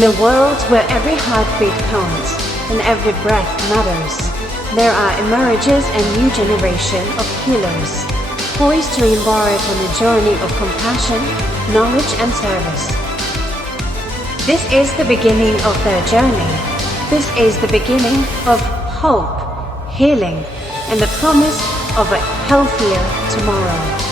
In a world where every heartbeat counts and every breath matters, there emerges a new generation of healers, poised to embark on a journey of compassion, knowledge and service. This is the beginning of their journey. This is the beginning of hope, healing, and the promise of a healthier tomorrow.